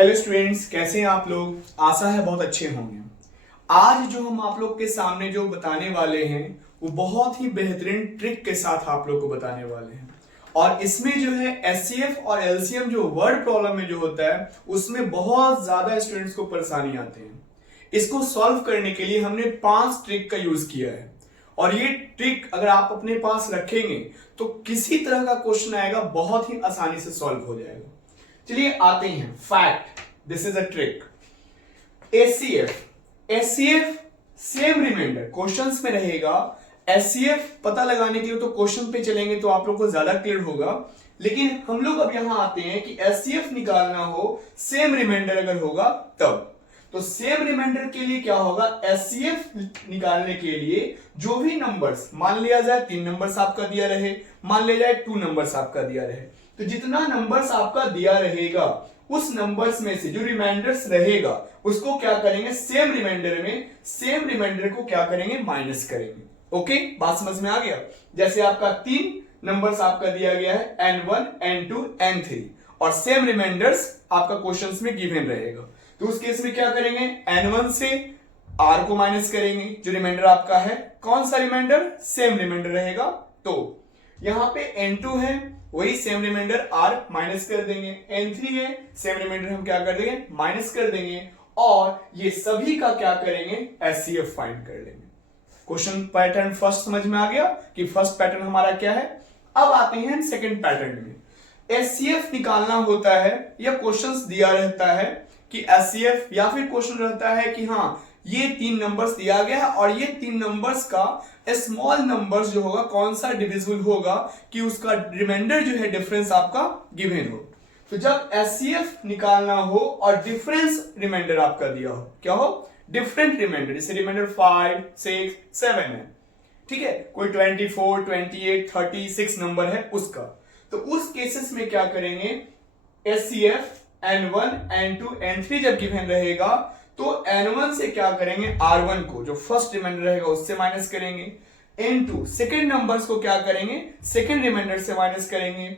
Hello students, कैसे हैं आप लोग। आशा है बहुत अच्छे होंगे। आज जो हम आप लोग के सामने जो बताने वाले हैं वो बहुत ही बेहतरीन ट्रिक के साथ आप लोग को बताने वाले हैं। और इसमें जो है एचसीएफ और एलसीएम जो वर्ड प्रॉब्लम में जो होता है उसमें बहुत ज्यादा स्टूडेंट्स को परेशानी आते हैं। इसको सॉल्व करने के लिए हमने 5 ट्रिक का यूज किया है और ये ट्रिक अगर आप अपने पास रखेंगे तो किसी तरह का क्वेश्चन आएगा बहुत ही आसानी से सॉल्व हो जाएगा। चलिए आते हैं fact. This is a trick. HCF same remainder questions में रहेगा। एचसीएफ पता लगाने के लिए तो क्वेश्चन पे चलेंगे तो आप लोग को ज्यादा क्लियर होगा, लेकिन हम लोग अब यहां आते हैं कि एचसीएफ निकालना हो सेम रिमाइंडर अगर होगा तब। तो सेम रिमाइंडर के लिए क्या होगा, एचसीएफ निकालने के लिए जो भी नंबर्स मान लिया जाए 3 नंबर्स आपका दिया रहे, मान लिया जाए 2 नंबर्स आपका दिया रहे, तो जितना नंबर्स आपका दिया रहेगा उस नंबर्स में से जो रिमाइंडर्स रहेगा उसको क्या करेंगे, सेम रिमाइंडर में सेम रिमाइंडर को क्या करेंगे, माइनस करेंगे। ओके, बात समझ में आ गया। जैसे आपका 3 नंबर्स आपका दिया गया है n1 n2 n3 और सेम रिमाइंडर्स आपका क्वेश्चंस में गिवन रहेगा, तो उस केस में क्या करेंगे, n1 से r को माइनस करेंगे। जो रिमाइंडर आपका है कौन सा रिमाइंडर, सेम रिमाइंडर रहेगा। तो यहां पे n2 है वही सेम रिमाइंडर r माइनस कर देंगे, n3 है सेम रिमाइंडर हम क्या कर देंगे, माइनस कर देंगे, और ये सभी का क्या करेंगे, एचसीएफ फाइंड कर लेंगे। क्वेश्चन पैटर्न फर्स्ट समझ में आ गया कि फर्स्ट पैटर्न हमारा क्या है। अब आते हैं सेकंड पैटर्न में। एचसीएफ निकालना होता है या क्वेश्चंस दिया रहता है कि एचसीएफ, या फिर क्वेश्चन रहता है कि हाँ ये 3 नंबर्स दिया गया है और ये 3 नंबर्स का स्मॉल नंबर्स जो होगा कौन सा डिविजिबल होगा कि उसका रिमाइंडर जो है डिफरेंस आपका गिवन हो। तो जब एचसीएफ निकालना हो और डिफरेंस रिमाइंडर आपका दिया हो, क्या हो, डिफरेंट रिमाइंडर, जैसे रिमाइंडर 5 6 7 है, ठीक है, कोई 24 28 36 नंबर है उसका, तो उस केसेस में क्या करेंगे, एचसीएफ n1 n2 n3 जब गिवन रहेगा तो n1 से क्या करेंगे, r1 को जो फर्स्ट रिमाइंडर रहेगा उससे माइनस करेंगे, n2 सेकेंड नंबर्स को क्या करेंगे, सेकेंड रिमाइंडर से माइनस करेंगे,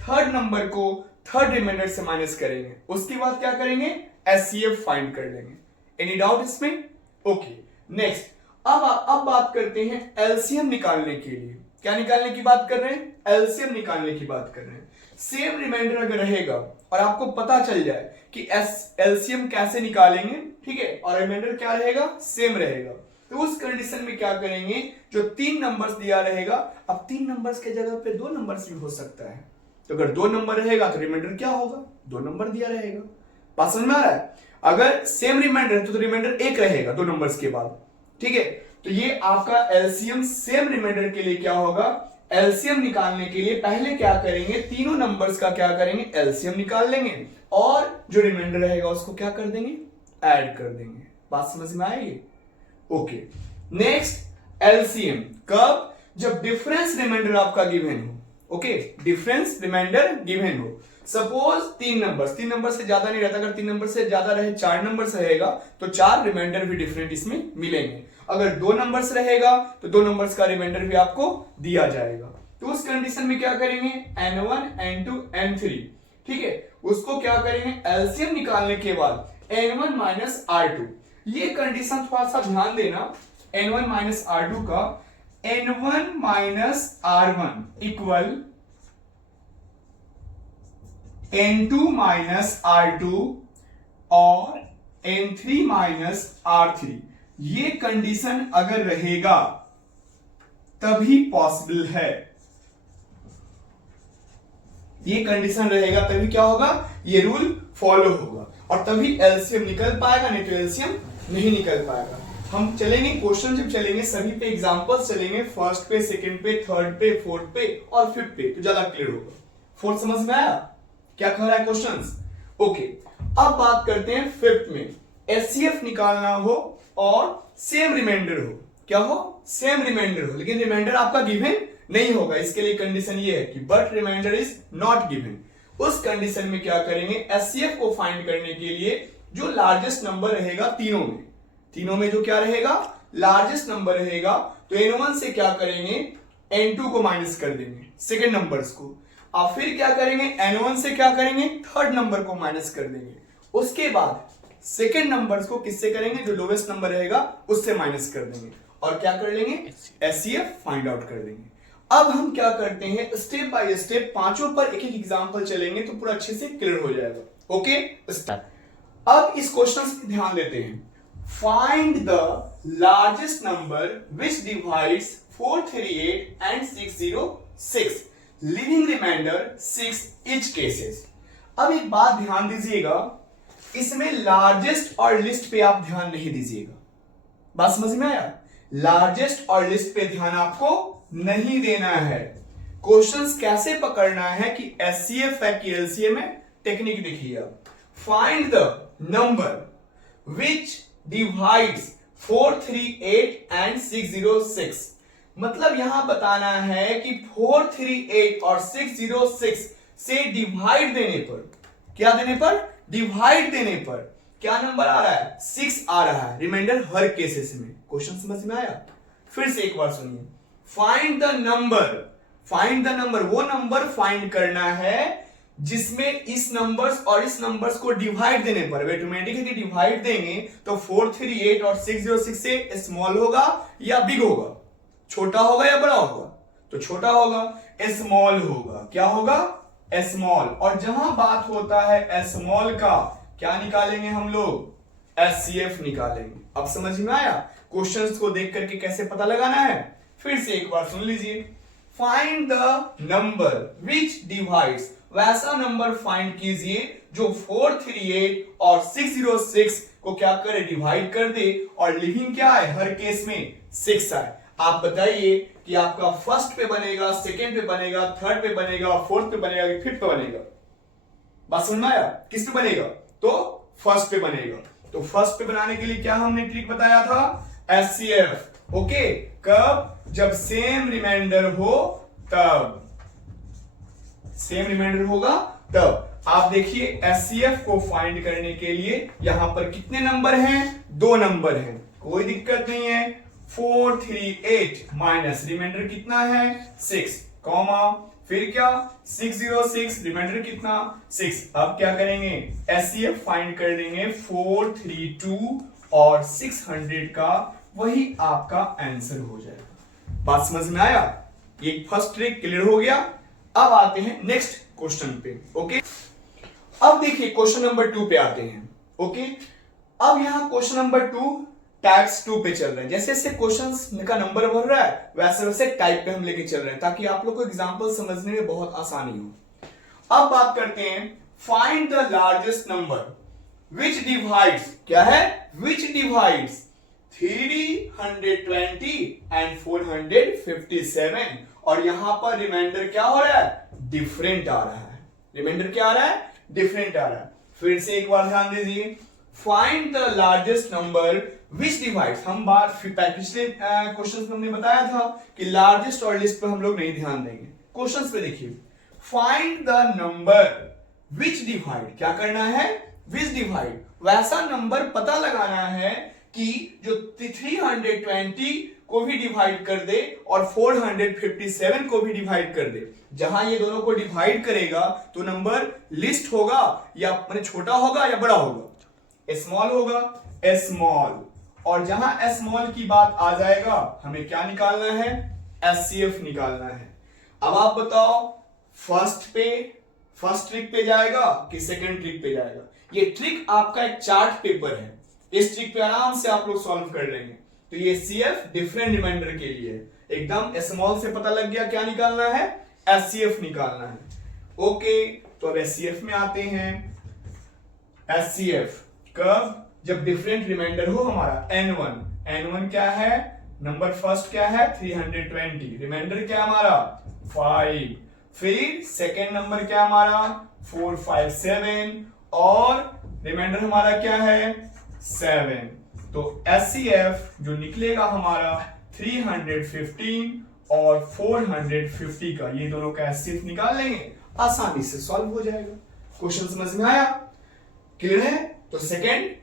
थर्ड नंबर को थर्ड रिमाइंडर से माइनस करेंगे, उसके बाद क्या करेंगे, एचसीएफ फाइंड कर लेंगे। एनी डाउट इसमें? ओके, नेक्स्ट अब बात करते हैं एलसीएम निकालने के लिए। क्या निकालने की बात कर रहे हैं, एलसीएम निकालने की बात कर रहे हैं। सेम रिमाइंडर अगर रहेगा और आपको पता चल जाए कि एलसीएम कैसे निकालेंगे, ठीक है, और रिमाइंडर क्या रहेगा, सेम रहेगा, तो उस कंडीशन में क्या करेंगे, जो 3 नंबर्स दिया रहेगा, अब 3 नंबर्स के जगह पे 2 नंबर्स भी हो सकता है, तो अगर 2 नंबर रहेगा तो रिमाइंडर क्या होगा, 2 नंबर दिया रहेगा। बात समझ में आ रहा है। अगर सेम रिमाइंडर तो रिमाइंडर 1 रहेगा 2 नंबर्स के बाद, ठीक है। तो ये आपका एलसीएम सेम रिमाइंडर के लिए क्या होगा, एलसीएम निकालने के लिए पहले क्या करेंगे, तीनों नंबर्स का क्या करेंगे, एलसीएम निकाल लेंगे और जो रिमाइंडर रहेगा उसको क्या कर देंगे, ऐड कर देंगे। बात समझ में आएगी। ओके, नेक्स्ट एलसीएम कब, जब डिफरेंस रिमाइंडर आपका गिवन हो। ओके, डिफरेंस रिमाइंडर गिवन हो। सपोज 3 नंबर से ज्यादा नहीं रहता, अगर 3 नंबर से ज्यादा रहे, 4 नंबर से रहेगा तो 4 रिमाइंडर भी डिफरेंट इसमें मिलेंगे। अगर 2 नंबर्स रहेगा तो 2 नंबर्स का रिमाइंडर भी आपको दिया जाएगा, तो उस कंडीशन में क्या करेंगे, n1 n2 n3, ठीक है, उसको क्या करेंगे, एलसीएम निकालने के बाद n1 माइनस r2। ये कंडीशन थोड़ा सा ध्यान देना, n1 माइनस r2 का, n1 minus r1 equal n2 minus r2 और n3 माइनस r3। ये कंडीशन अगर रहेगा तभी पॉसिबल है, ये कंडीशन रहेगा तभी क्या होगा, ये रूल फॉलो होगा और तभी एलसीएम निकल पाएगा, नहीं तो एलसीएम नहीं निकल पाएगा। हम चलेंगे क्वेश्चन जब चलेंगे सभी पे एग्जांपल्स चलेंगे, फर्स्ट पे, सेकंड पे, थर्ड पे, फोर्थ पे और फिफ्थ पे, तो ज्यादा क्लियर होगा। फोर्थ समझ में आया क्या कह रहा है क्वेश्चंस। ओके, अब बात करते हैं फिफ्थ में। एचसीएफ निकालना हो और सेम रिमाइंडर हो, क्या हो, सेम रिमाइंडर हो, लेकिन रिमाइंडर आपका गिवन नहीं होगा। इसके लिए कंडीशन ये है कि but remainder is not given. उस कंडीशन में क्या करेंगे, एचसीएफ को फाइंड करने के लिए जो लार्जेस्ट नंबर रहेगा तीनों में जो क्या रहेगा, लार्जेस्ट नंबर रहेगा, तो n1 से क्या करेंगे, n2 को माइनस कर देंगे सेकेंड नंबर्स को, और फिर क्या करेंगे, n1 से क्या करेंगे, थर्ड नंबर को माइनस कर देंगे, उसके बाद सेकेंड नंबर्स को किससे करेंगे, जो लोवेस्ट नंबर रहेगा उससे माइनस कर देंगे और क्या कर लेंगे, एचसीएफ फाइंड आउट कर देंगे। अब हम क्या करते हैं, स्टेप बाय स्टेप पांचों पर एक एक एग्जांपल चलेंगे तो पूरा अच्छे से क्लियर हो जाएगा। ओके, अब इस क्वेश्चन पे ध्यान देते हैं। Find the largest number which divides 438 and 606 leaving remainder 6 each cases. अब एक बात ध्यान दीजिएगा, इसमें लार्जेस्ट और लिस्ट पे आप ध्यान नहीं दीजिएगा। बात समझ में आया? लार्जेस्ट और लिस्ट पे ध्यान आपको नहीं देना है। क्वेश्चंस कैसे पकड़ना है कि एचसीएफ है कि एलसीएम है, टेक्निक देखिए आप। Find the number which divides 438 and 606। मतलब यहां बताना है कि 438 और 606 से डिवाइड देने पर, क्या देने पर, डिवाइड देने पर क्या नंबर आ रहा है, 6 आ रहा है, रिमाइंडर हर केसेस में। क्वेश्चन समझ में आया? फिर से एक बार सुनिए। Find the number, find the number, वो नंबर फाइंड करना है जिसमें इस नंबर्स और इस नंबर्स को डिवाइड देने पर, ऑटोमेटिकली डिवाइड देंगे तो 438 और 606 से स्मॉल होगा या बिग होगा, छोटा होगा या बड़ा होगा, तो छोटा होगा, स्मॉल होगा, क्या होगा, स्मॉल। और जहां बात होता है स्मॉल का, क्या निकालेंगे हम लोग, एचसीएफ निकालेंगे। अब समझ में आया क्वेश्चंस को देख करके कैसे पता लगाना है? फिर से एक बार सुन लीजिए। Find the number which divides, वैसा नंबर फाइंड कीजिए जो 438 और 606 को क्या करे, डिवाइड कर दे और लिविंग क्या है, हर केस में 6 आए। आप बताइए कि आपका फर्स्ट पे बनेगा, सेकेंड पे बनेगा, थर्ड पे बनेगा, फोर्थ पे बनेगा कि फिफ्थ पे बनेगा? बात समझ में आया? किस पे बनेगा, तो फर्स्ट पे बनेगा। तो फर्स्ट पे बनाने के लिए क्या हमने ट्रिक बताया था, एचसीएफ। ओके, कब, जब सेम रिमाइंडर हो तब, सेम रिमाइंडर होगा तब। आप देखिए एचसीएफ को फाइंड करने के लिए यहां पर कितने नंबर हैं, 2 नंबर हैं, कोई दिक्कत नहीं है। 438 माइनस रिमाइंडर कितना है, 6, कॉमा, फिर क्या, 606, रिमाइंडर कितना, 6। अब क्या करेंगे, एचसीएफ फाइंड कर देंगे 432 और 600 का, वही आपका आंसर हो जाएगा। बात समझ में आया? ये फर्स्ट ट्रिक क्लियर हो गया। अब आते हैं नेक्स्ट क्वेश्चन पे। ओके, अब देखिए क्वेश्चन नंबर 2 पे आते हैं। ओके, अब यहां क्वेश्चन नंबर 2 टाइप्स 2 पे चल रहे हैं। जैसे जैसे क्वेश्चंस का नंबर बढ़ रहा है वैसे वैसे टाइप पे हम लेके चल रहे हैं ताकि आप लोग को एग्जांपल समझने में बहुत आसानी हो। अब बात करते हैं, find the largest number which divides, क्या है, विच डिवाइड्स 320 एंड 457। और यहां पर रिमाइंडर क्या हो रहा है, डिफरेंट आ रहा है। रिमाइंडर क्या आ रहा है, डिफरेंट आ रहा है। फिर से एक बार ध्यान दीजिए। Find the largest number which divides, हम बात पिछले क्वेश्चन में हमने बताया था कि लार्जेस्ट और लिस्ट पे हम लोग नहीं ध्यान देंगे। क्वेश्चन पे देखिए, find the number which divide, क्या करना है, विच डिवाइड, वैसा नंबर पता लगाना है कि जो 320 को भी डिवाइड कर दे और 457 को भी डिवाइड कर दे। जहां ये दोनों को डिवाइड करेगा तो नंबर लिस्ट होगा या मतलब छोटा होगा या बड़ा होगा, स्मॉल होगा, स्मॉल। और जहां स्मॉल की बात आ जाएगा हमें क्या निकालना है, एचसीएफ निकालना है। अब आप बताओ फर्स्ट ट्रिक पे जाएगा कि सेकंड ट्रिक पे जाएगा? ये ट्रिक आपका एक चार्ट पेपर है, इस ट्रिक पे आराम से आप लोग सॉल्व कर लेंगे। तो ये सीएफ डिफरेंट रिमाइंडर के लिए एकदम स्मॉल से पता लग गया क्या निकालना है, एचसीएफ निकालना है। ओके, तो अब एचसीएफ में आते हैं। एचसीएफ कब, जब डिफरेंट रिमाइंडर हो हमारा n1 क्या है, नंबर फर्स्ट क्या है 320, रिमाइंडर क्या हमारा 5, फिर सेकेंड नंबर क्या हमारा 457 और रिमाइंडर हमारा क्या है 7। तो एचसीएफ जो निकलेगा हमारा 315 और 450 का, ये दोनों का एचसीएफ निकाल लेंगे, आसानी से सॉल्व हो जाएगा। क्वेश्चन समझ में आया, क्लियर है? तो सेकेंड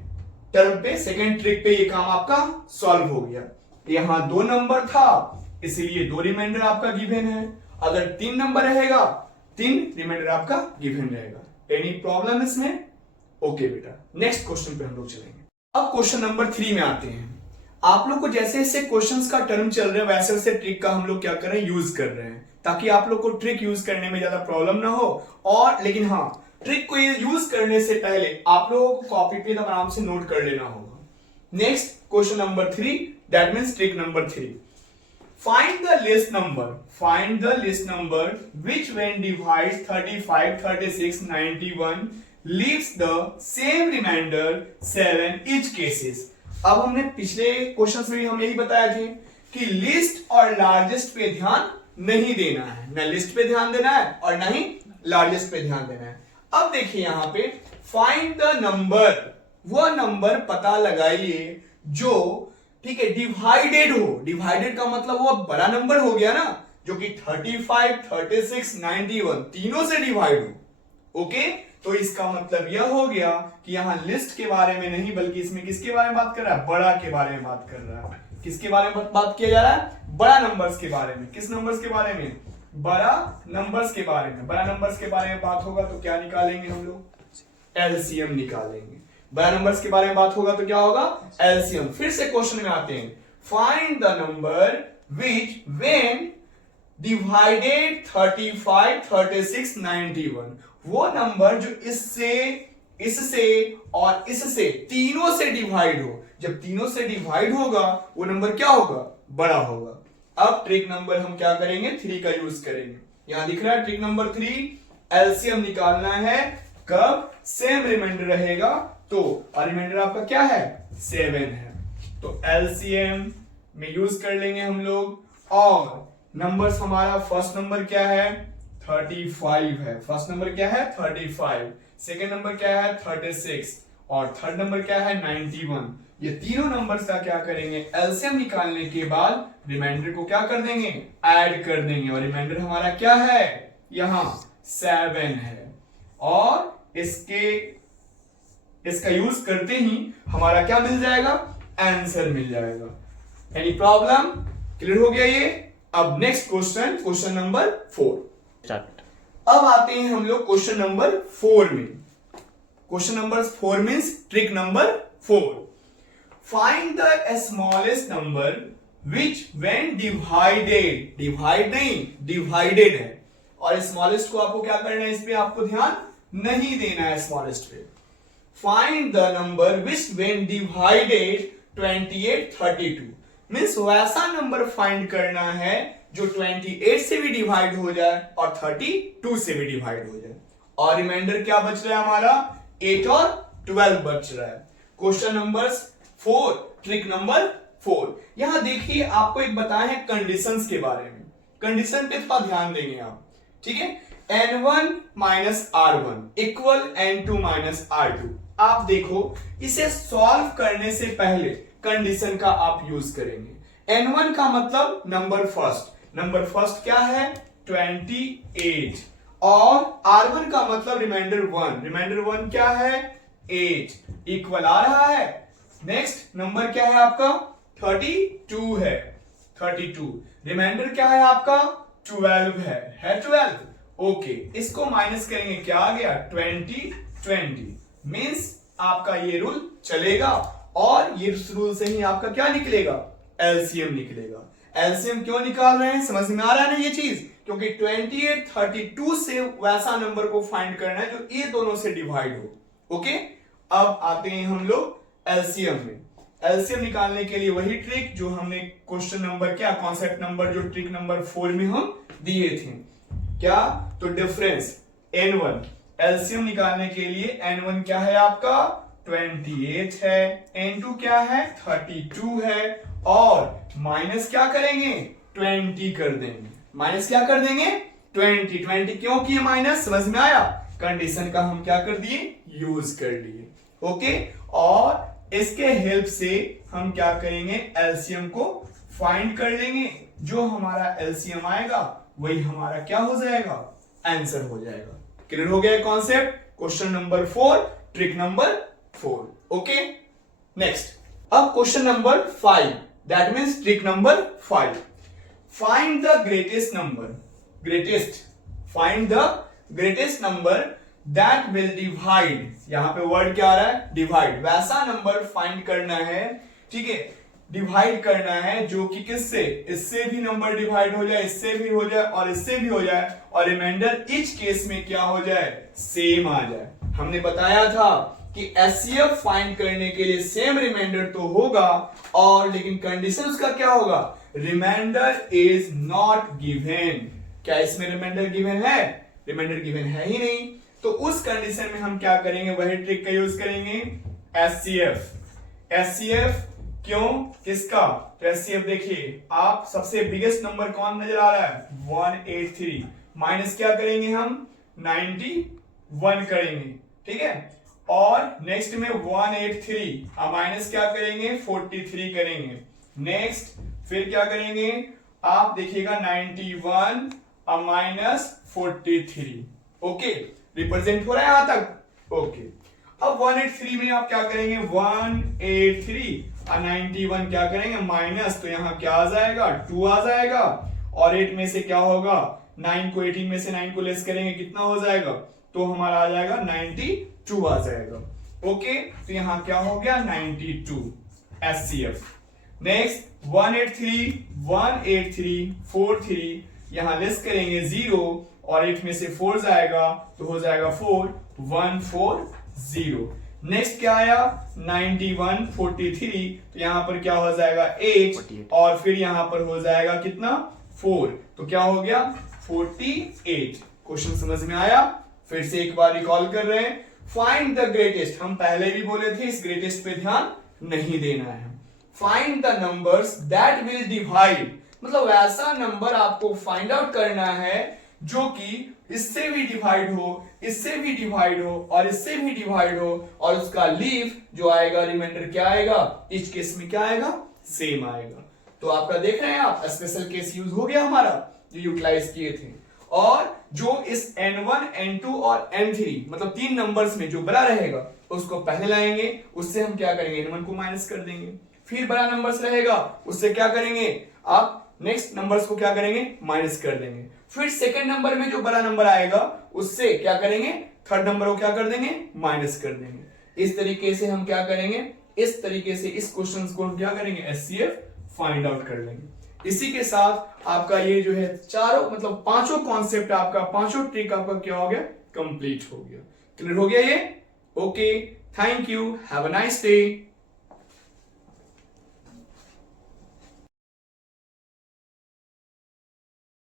टर्म पे, सेकेंड ट्रिक पे ये काम आपका सॉल्व हो गया। यहां 2 नंबर था इसलिए 2 रिमाइंडर आपका गिवन है। अगर 3 नंबर रहेगा 3 रिमाइंडर आपका गिवन रहेगा। एनी प्रॉब्लम इसमें? ओके बेटा, नेक्स्ट क्वेश्चन पे हम लोग चलेंगे। अब क्वेश्चन नंबर 3 में आते हैं। आप लोग को जैसे जैसे क्वेश्चंस का टर्म चल रहे हैं वैसे वैसे ट्रिक का हम लोग क्या कर रहे हैं, यूज कर रहे हैं, ताकि आप लोग को ट्रिक यूज करने में ज्यादा प्रॉब्लम ना हो। और लेकिन हाँ, ट्रिक को यूज करने से पहले आप लोगों को कॉपी पे आराम से नोट कर लेना होगा। Next question number 3, that means trick number 3। Find the list number which when divides 35, 36, 91 leaves the same remainder 7 each cases। अब हमने पिछले क्वेश्चन में भी हम यही बताया थे कि लिस्ट और लार्जेस्ट पे ध्यान नहीं देना है, ना लिस्ट पे ध्यान देना है और ना ही लार्जेस्ट पे ध्यान देना है। अब देखिए यहां पे फाइंड द नंबर, वो नंबर पता लगाइए जो, ठीक है, डिवाइडेड हो। डिवाइडेड का मतलब वो बड़ा नंबर हो गया ना, जो कि 35, 36, 91 तीनों से डिवाइड हो। ओके, तो इसका मतलब यह हो गया कि यहां लिस्ट के बारे में नहीं बल्कि इसमें किसके बारे में बात कर रहा है, बड़ा के बारे में बात कर रहा है। किसके बारे में बात किया जा रहा है, बड़ा नंबर्स के बारे में। किस नंबर्स के बारे में, बड़ा नंबर्स के बारे में। बड़ा नंबर्स के बारे में बात होगा तो क्या निकालेंगे हम लोग, एलसीएम निकालेंगे। बड़ा नंबर्स के बारे में बात होगा तो क्या होगा, एलसीएम। फिर से क्वेश्चन में आते हैं, find the number which when divided 35, 36, 91, वो नंबर जो इससे, इससे और इससे तीनों से डिवाइड हो। जब तीनों से डिवाइड होगा वो नंबर क्या होगा, बड़ा होगा। अब ट्रिक नंबर हम क्या करेंगे, 3 का यूज करेंगे। यहां दिख रहा है ट्रिक नंबर 3, एलसीएम निकालना है। कब, सेम रिमाइंडर रहेगा तो, और रिमाइंडर आपका क्या है, 7 है, तो एलसीएम में यूज कर लेंगे हम लोग। और नंबर्स हमारा फर्स्ट नंबर क्या है, 35 है। फर्स्ट नंबर क्या है, 35। सेकेंड नंबर क्या है, 36। और थर्ड नंबर क्या है, 91। ये तीनों नंबर्स का क्या करेंगे, एलसीएम निकालने के बाद रिमाइंडर को क्या कर देंगे, ऐड कर देंगे। और रिमाइंडर हमारा क्या है, यहां 7 है। और इसका यूज करते ही हमारा क्या मिल जाएगा, आंसर मिल जाएगा। एनी प्रॉब्लम, क्लियर हो गया ये। अब नेक्स्ट क्वेश्चन, क्वेश्चन नंबर 4। अब आते हैं हम लोग क्वेश्चन नंबर 4 में। Question number 4 means trick number 4। Find the smallest number which when divided, divide नहीं, डिवाइडेड है। और स्मॉलेस्ट को आपको क्या करना है, इस पे आपको ध्यान नहीं देना है स्मॉलेस्ट पे। Find the number which when divided 28, 32 means वैसा नंबर फाइंड करना है जो 28 से भी डिवाइड हो जाए और 32 से भी डिवाइड हो जाए। और रिमाइंडर क्या बच रहा है हमारा, 8 और 12 बच रहा है। Question number 4, trick number 4। यहां देखिए आपको एक बताए हैं कंडीशंस के बारे में। कंडीशन पे थोड़ा ध्यान देंगे आप, ठीक है। n1 minus r1 equal n2 minus r2। आप देखो इसे सॉल्व करने से पहले कंडीशन का आप यूज करेंगे। n1 का मतलब नंबर फर्स्ट, नंबर फर्स्ट क्या है, 28। और r1 का मतलब रिमाइंडर 1, रिमाइंडर 1 क्या है, 8 इक्वल आ रहा है। नेक्स्ट नंबर क्या है आपका, 32 है, 32। रिमाइंडर क्या है आपका, 12 है 12। ओके, इसको माइनस करेंगे, क्या आ गया, 20, 20 मीन्स आपका ये रूल चलेगा। और ये रूल से ही आपका क्या निकलेगा, एलसीएम निकलेगा। एलसीएम क्यों निकाल रहे हैं, समझ में आ रहा है ना ये चीज, क्योंकि 28, 32 से वैसा नंबर को फाइंड करना है जो ये दोनों से डिवाइड हो। ओके, अब आते हैं हम लोग एलसीएम में। एलसीएम निकालने के लिए वही ट्रिक जो हमने क्वेश्चन नंबर क्या, कॉन्सेप्ट नंबर जो ट्रिक नंबर 4 में हम दिए थे, क्या, तो डिफरेंस n1। एलसीएम निकालने के लिए n1 क्या है आपका, 28 है, n2 क्या है, 32 है, और माइनस क्या करेंगे, 20 कर देंगे। माइनस क्या कर देंगे, 20। 20 क्यों किए माइनस, समझ में आया। कंडीशन का हम क्या कर दिए, यूज कर लिए। ओके, और इसके हेल्प से हम क्या करेंगे, एलसीएम को फाइंड कर लेंगे। जो हमारा एलसीएम आएगा वही हमारा क्या हो जाएगा, आंसर हो जाएगा। क्लियर हो गया concept. Question number 4, trick number 4। Okay, next अब question number 5, that means trick number 5। Find the greatest number, greatest, find the greatest number that will divide, यहां पे वर्ड क्या आ रहा है, डिवाइड, वैसा नंबर फाइंड करना है, ठीक है, डिवाइड करना है जो कि किससे, इससे भी नंबर डिवाइड हो जाए, इससे भी हो जाए और इससे भी हो जाए, और रिमाइंडर ईच केस में क्या हो जाए, सेम आ जाए। हमने बताया था कि एचसीएफ फाइंड करने के लिए सेम रिमाइंडर तो होगा, और लेकिन कंडीशन उसका क्या होगा, रिमाइंडर इज नॉट गिवन। क्या इसमें रिमाइंडर गिवन है, रिमाइंडर गिवन है ही नहीं, तो उस कंडीशन में हम क्या करेंगे, वही ट्रिक का यूज करेंगे, एचसीएफ। एचसीएफ क्यों, किसका, तो एचसीएफ देखिए, आप सबसे बिगेस्ट नंबर कौन नजर आ रहा है, 183, माइनस क्या करेंगे हम, 91 करेंगे, ठीक है, और नेक्स्ट में 183 अब माइनस क्या करेंगे, 43 करेंगे, नेक्स्ट फिर क्या करेंगे, आप देखिएगा 91 अब माइनस 43, ओके, रिप्रेजेंट हो रहा है यहां तक, ओके। अब 183 में आप क्या करेंगे, 183 और 91 क्या करेंगे, माइनस, तो यहां क्या आ जाएगा, 2 आ जाएगा, और 8 में से क्या होगा, 9 को 18 में से 9 को लेस करेंगे, कितना हो जाएगा, तो हमारा आ जाएगा 92 आ जाएगा, ओके, तो यहां क्या हो गया, 92 एचसीएफ। नेक्स्ट 183 183 43, यहां लेस करेंगे 0 और 8 में से 4 जाएगा तो हो जाएगा 4 140। नेक्स्ट क्या आया 91 43, तो यहां पर क्या हो जाएगा 8 और फिर यहां पर हो जाएगा कितना 4, तो क्या हो गया 48। क्वेश्चन समझ में आया, फिर से एक बार रिकॉल कर रहे हैं, फाइंड द ग्रेटेस्ट, हम पहले भी बोले थे इस ग्रेटेस्ट पे ध्यान नहीं देना है। Find the numbers that will divide, मतलब ऐसा नंबर आपको फाइंड आउट करना है जो कि इससे भी डिवाइड हो, इससे भी डिवाइड हो और इससे भी डिवाइड हो, और उसका लीव जो आएगा, रिमाइंडर क्या आएगा, इस केस में क्या आएगा, सेम आएगा। तो आपका देख रहे हैं आप, स्पेशल केस यूज हो गया हमारा जो यूटिलाइज किए थे, और जो इस n1 n2 और n3 मतलब 3 नंबर्स में जो बड़ा रहेगा उसको पहले लाएंगे, उससे हम क्या करेंगे, n1 को माइनस कर देंगे, फिर बड़ा नंबर्स रहेगा उससे क्या करेंगे, आप नेक्स्ट नंबर्स को क्या करेंगे, माइनस कर देंगे, फिर सेकंड नंबर में जो बड़ा नंबर आएगा उससे क्या करेंगे, थर्ड नंबर को क्या कर देंगे, माइनस कर देंगे। इस तरीके से हम क्या करेंगे, इस तरीके से इस क्वेश्चन को हम क्या करेंगे, एचसीएफ फाइंड आउट कर लेंगे। इसी के साथ आपका ये जो है चारों मतलब पांचों कॉन्सेप्ट आपका, पांचों ट्रिक आपका क्या हो गया, कंप्लीट हो गया, क्लियर हो गया ये, okay, thank you, have a nice day.